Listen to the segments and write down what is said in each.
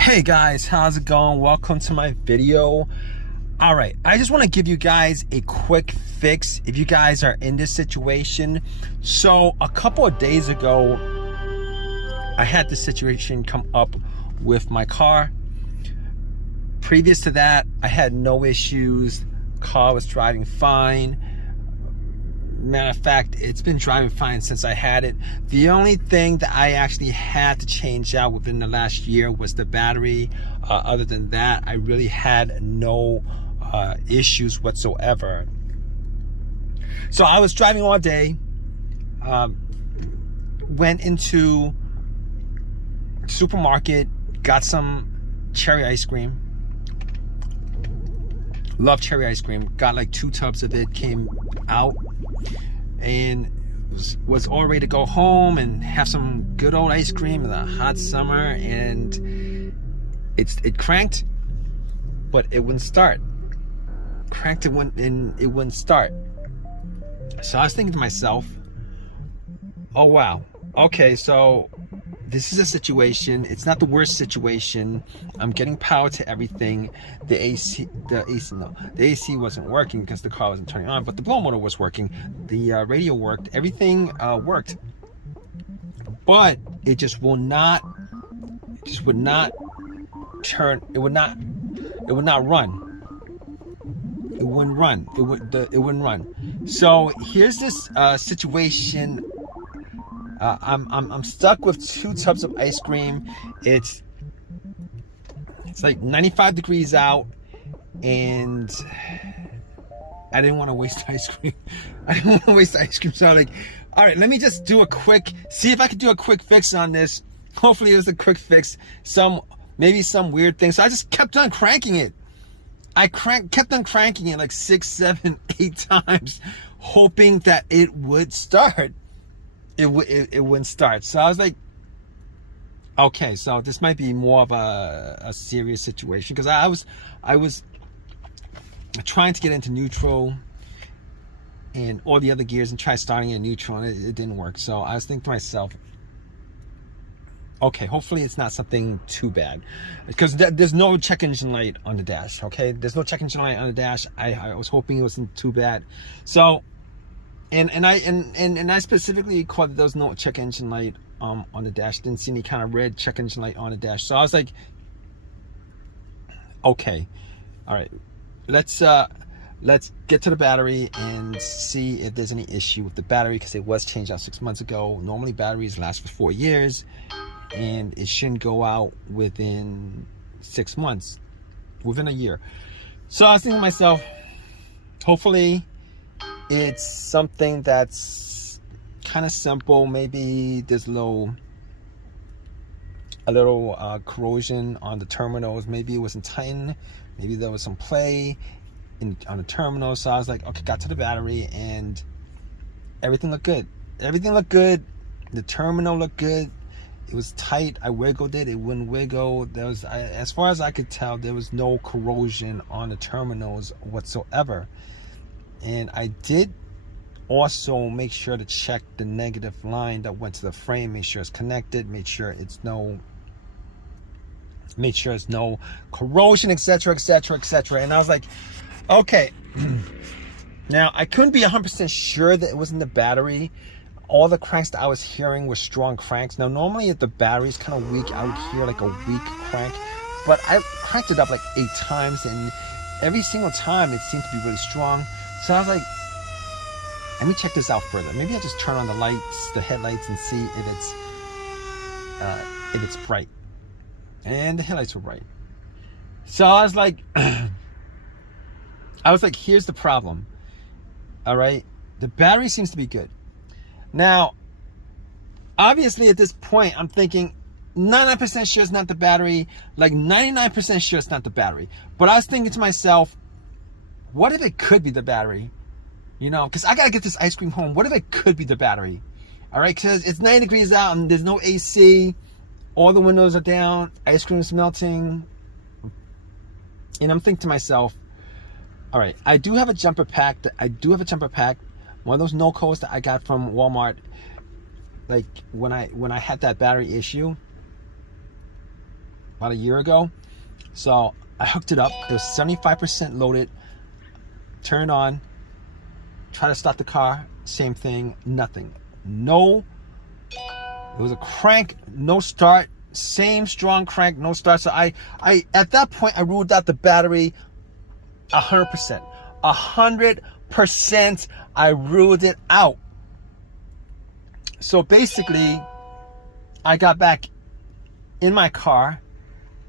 Hey guys, how's it going? Welcome to my video. All right, I just want to give you guys a quick fix if you guys are in this situation. So a couple of days ago, I had this situation come up with my car. Previous to that, I had no issues. Car was driving fine. Matter of fact, it's been driving fine since I had it. The only thing that I actually had to change out within the last year was the battery. Other than that, I really had no issues whatsoever. So I was driving all day, went into supermarket, got some cherry ice cream. Love cherry ice cream. Got like 2 tubs of it, came out and was all ready to go home and have some good old ice cream in the hot summer, and it cranked, but it wouldn't start. Cranked it wouldn't start. So I was thinking to myself, oh wow, okay, so this is a situation. It's not the worst situation. I'm getting power to everything. The AC wasn't working because the car wasn't turning on, but the blow motor was working. The radio worked. Everything worked, but it just would not turn. It would not run. It wouldn't run. It wouldn't run. So here's this situation. I'm stuck with 2 tubs of ice cream. It's like 95 degrees out, and I didn't want to waste ice cream. So I'm like, all right, let me just do see if I can do a quick fix on this. Hopefully it was a quick fix. Maybe some weird thing. So I just kept on cranking it. Kept on cranking it like 6, 7, 8 times, hoping that it would start. It wouldn't start. So I was like, okay, so this might be more of a serious situation, because I was trying to get into neutral and all the other gears and try starting in neutral, and it didn't work. So I was thinking to myself, okay, hopefully it's not something too bad, because there's no check engine light on the dash. Okay, there's no check engine light on the dash. I was hoping it wasn't too bad. So And I specifically caught that there was no check engine light on the dash. Didn't see any kind of red check engine light on the dash. So I was like, okay, all right, let's get to the battery and see if there's any issue with the battery, because it was changed out 6 months ago. Normally batteries last for 4 years, and it shouldn't go out within 6 months, within a year. So I was thinking to myself, hopefully it's something that's kind of simple. Maybe there's a little corrosion on the terminals. Maybe it wasn't tightened. Maybe there was some play on the terminal. So I was like, okay, got to the battery, and everything looked good. The terminal looked good. It was tight. I wiggled it. It wouldn't wiggle. As far as I could tell, there was no corrosion on the terminals whatsoever. And I did also make sure to check the negative line that went to the frame, make sure it's connected, make sure it's no corrosion, etc., etc., etc. And I was like, okay. Now I couldn't be 100% sure that it wasn't the battery. All the cranks that I was hearing were strong cranks. Now normally if the battery's kind of weak, I would hear like a weak crank, but I cranked it up like 8 times, and every single time it seemed to be really strong. So I was like, let me check this out further. Maybe I just turn on the lights, the headlights, and see if it's bright. And the headlights were bright. So I was like, here's the problem. All right, the battery seems to be good. Now, obviously at this point, I'm thinking 99% sure it's not the battery, like 99% sure it's not the battery. But I was thinking to myself, what if it could be the battery? You know, because I got to get this ice cream home. What if it could be the battery? All right, because it's 90 degrees out and there's no AC. All the windows are down. Ice cream is melting. And I'm thinking to myself, all right, I do have a jumper pack. One of those no-codes that I got from Walmart. Like when I had that battery issue, about a year ago. So I hooked it up. It was 75% loaded. Turn it on. Try to start the car. Same thing. Nothing. No. It was a crank. No start. Same strong crank. No start. So I at that point I ruled out the battery 100%. 100%. I ruled it out. So basically, I got back in my car,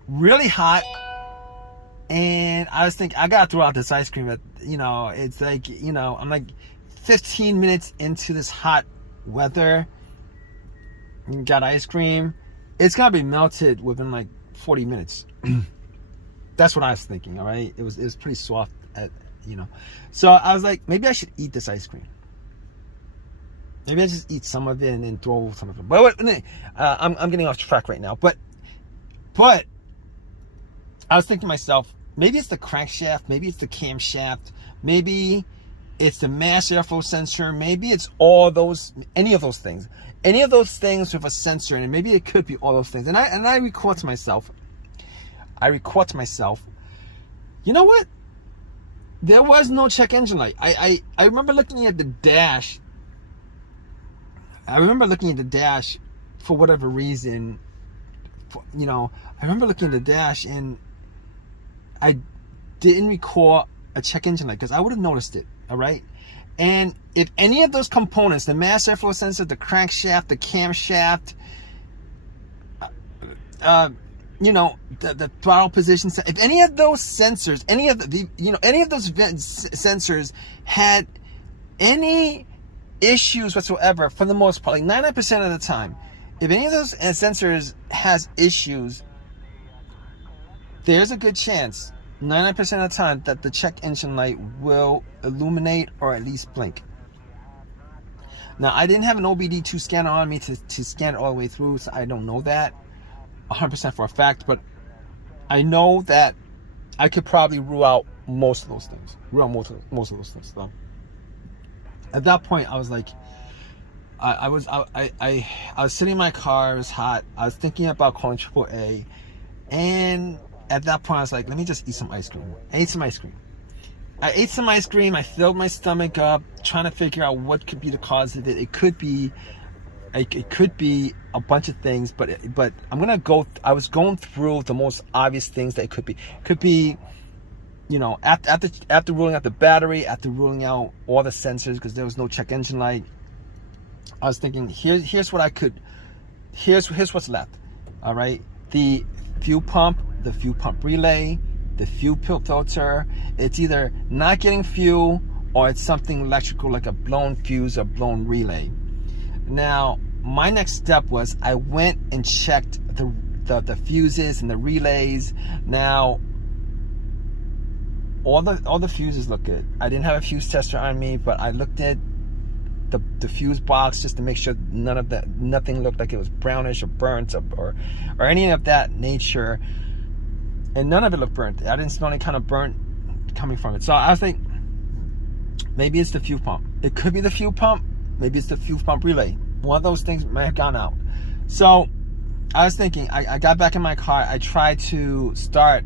really hot, and I was thinking, I gotta throw out this ice cream. It's like, I'm like 15 minutes into this hot weather, got ice cream. It's gonna be melted within like 40 minutes. That's what I was thinking, all right? It was pretty soft, So I was like, maybe I should eat this ice cream. Maybe I just eat some of it and then throw some of it. But I'm getting off track right now. But I was thinking to myself, maybe it's the crankshaft, maybe it's the camshaft, maybe it's the mass airflow sensor, maybe it's any of those things with a sensor, and maybe it could be all those things. And I record to myself, you know what? There was no check engine light. I remember looking at the dash. For whatever reason. I remember looking at the dash and I didn't record a check engine light because I would have noticed it, all right? And if any of those components, the mass airflow sensor, the crankshaft, the camshaft, the throttle position, if any of those sensors, any of those sensors had any issues whatsoever, for the most part, like 99% of the time, if any of those sensors has issues, there's a good chance, 99% of the time, that the check engine light will illuminate or at least blink. Now, I didn't have an OBD2 scanner on me to scan it all the way through, so I don't know that 100% for a fact, but I know that I could probably rule out most of those things. So at that point, I was like, I was sitting in my car. It was hot. I was thinking about calling AAA, and at that point, I was like, let me just eat some ice cream. I ate some ice cream. I filled my stomach up, trying to figure out what could be the cause of it. It could be a bunch of things, but I was going through the most obvious things that it could be. It could be, after ruling out the battery, after ruling out all the sensors, because there was no check engine light, I was thinking, here's what's left. All right, the fuel pump relay, the fuel filter. It's either not getting fuel or it's something electrical, like a blown fuse or blown relay. Now, my next step was I went and checked the fuses and the relays. Now, all the fuses look good. I didn't have a fuse tester on me, but I looked at the fuse box just to make sure nothing looked like it was brownish or burnt or any of that nature, and none of it looked burnt. I didn't smell any kind of burnt coming from it. So I was like, maybe it's the fuel pump. It could be the fuel pump. Maybe it's the fuel pump relay. One of those things may have gone out. So I was thinking, I got back in my car. I actually tried to start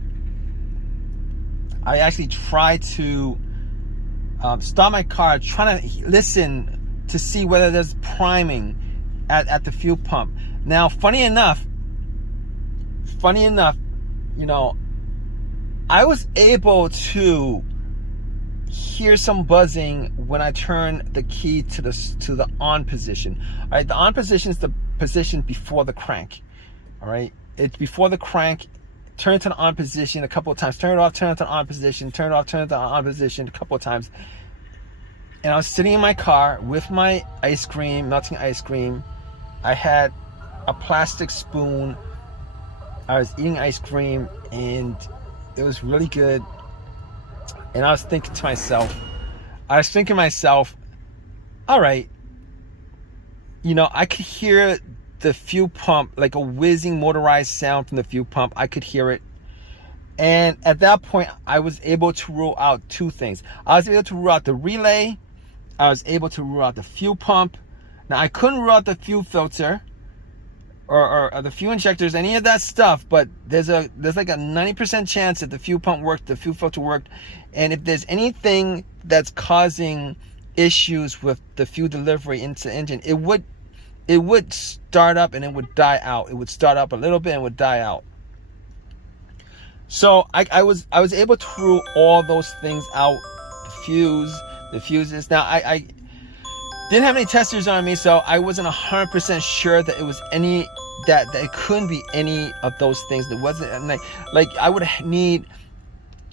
my car, trying to listen to see whether there's priming at the fuel pump. Now, funny enough, I was able to hear some buzzing when I turn the key to the on position. All right, the on position is the position before the crank. All right, it's before the crank. Turn it to the on position a couple of times. Turn it off, turn it to the on position. Turn it off, turn it to the on position a couple of times. And I was sitting in my car with my ice cream, melting ice cream. I had a plastic spoon. I was eating ice cream, and it was really good. And I was thinking to myself, all right, I could hear the fuel pump, like a whizzing motorized sound from the fuel pump. I could hear it. And at that point, I was able to rule out two things. I was able to rule out the relay. I was able to rule out the fuel pump. Now, I couldn't rule out the fuel filter. or the fuel injectors, any of that stuff, but there's like a 90% chance that the fuel pump worked, the fuel filter worked, and if there's anything that's causing issues with the fuel delivery into the engine, it would start up and it would die out. It would start up a little bit and would die out. So I was able to rule all those things out. The fuses. Now I didn't have any testers on me, so I wasn't 100% sure that it was any that it couldn't be any of those things. There wasn't like I would need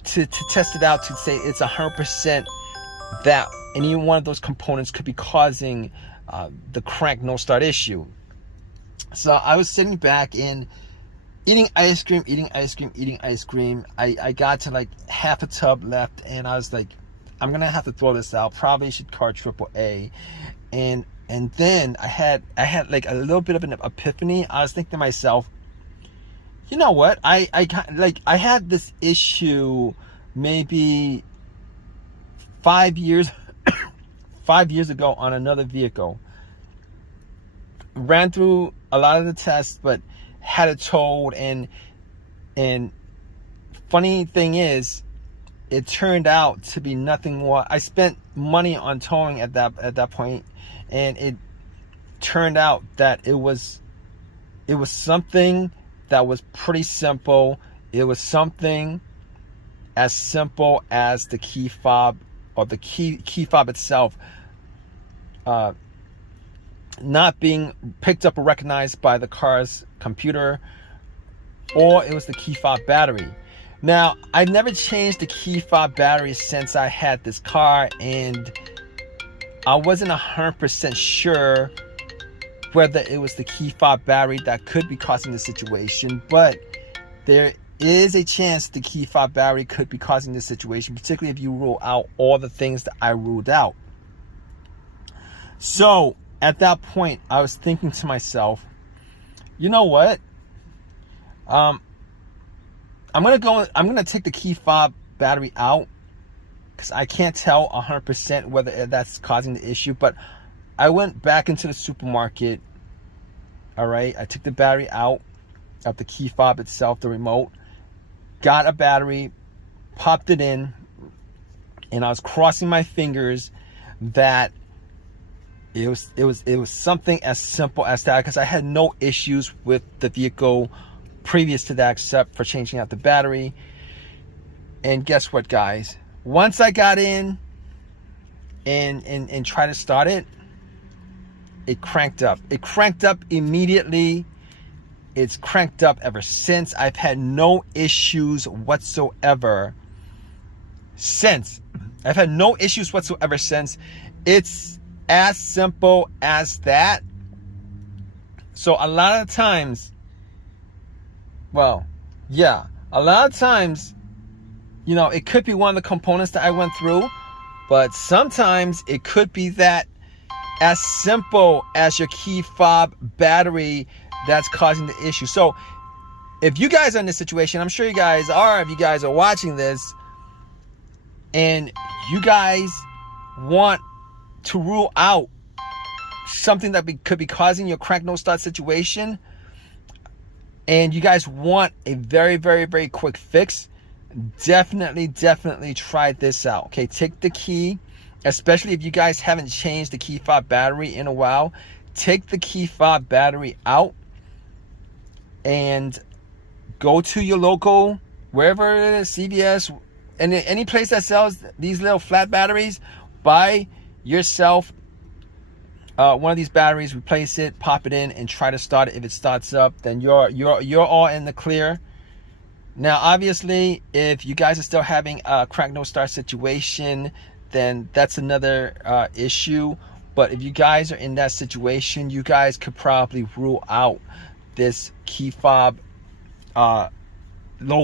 to test it out to say it's 100% that any one of those components could be causing the crank no start issue. So I was sitting back and eating ice cream. I got to like half a tub left, and I was like, I'm gonna have to throw this out. Probably should call AAA. And then I had like a little bit of an epiphany. I was thinking to myself, you know what? I had this issue maybe 5 years 5 years ago on another vehicle. Ran through a lot of the tests, but had it towed, and funny thing is, it turned out to be nothing more. I spent money on towing at that point, and it turned out that it was something that was pretty simple. It was something as simple as the key fob, or the key fob itself not being picked up or recognized by the car's computer, or it was the key fob battery. Now, I've never changed the key fob battery since I had this car, and I wasn't 100% sure whether it was the key fob battery that could be causing the situation, but there is a chance the key fob battery could be causing this situation, particularly if you rule out all the things that I ruled out. So at that point, I was thinking to myself, you know what? I'm gonna take the key fob battery out, because I can't tell 100% whether that's causing the issue. But I went back into the supermarket. All right, I took the battery out of the key fob itself, the remote, got a battery, popped it in, and I was crossing my fingers that it was something as simple as that, because I had no issues with the vehicle previous to that, except for changing out the battery. And guess what, guys? Once I got in and tried to start it, it cranked up. It cranked up immediately. It's cranked up ever since. I've had no issues whatsoever since. It's as simple as that. So a lot of times, you know, it could be one of the components that I went through, but sometimes it could be that as simple as your key fob battery that's causing the issue. So if you guys are in this situation, I'm sure you guys are, if you guys are watching this and you guys want to rule out something that could be causing your crank no start situation, and you guys want a very, very, very quick fix, definitely try this out. Okay, take the key, especially if you guys haven't changed the key fob battery in a while, take the key fob battery out and go to your local, wherever it is, CVS, and any place that sells these little flat batteries, buy yourself one of these batteries, replace it, pop it in, and try to start it. If it starts up, then you're all in the clear. Now, obviously, if you guys are still having a crank no start situation, then that's another issue. But if you guys are in that situation, you guys could probably rule out this key fob, low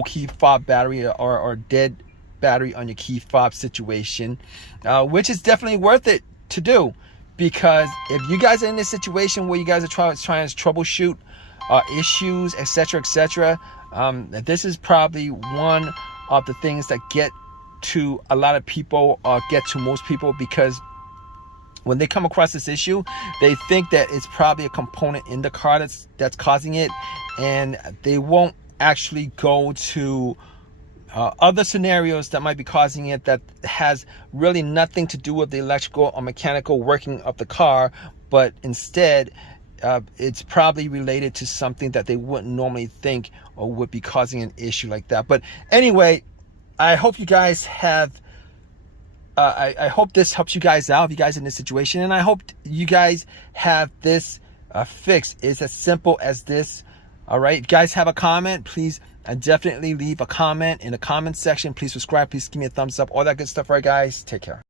key fob battery, or dead battery on your key fob situation, which is definitely worth it to do. Because if you guys are in this situation where you guys are trying to troubleshoot issues, etc., this is probably one of the things that get to a lot of people, or get to most people, because when they come across this issue, they think that it's probably a component in the car that's causing it, and they won't actually go to other scenarios that might be causing it that has really nothing to do with the electrical or mechanical working of the car, but instead it's probably related to something that they wouldn't normally think or would be causing an issue like that. But anyway, I hope you guys have I hope this helps you guys out, if you guys are in this situation, and I hope you guys have this fixed. It's as simple as this. All right, if you guys have a comment, please definitely leave a comment in the comment section. Please subscribe, please give me a thumbs up, all that good stuff. All right, guys, take care.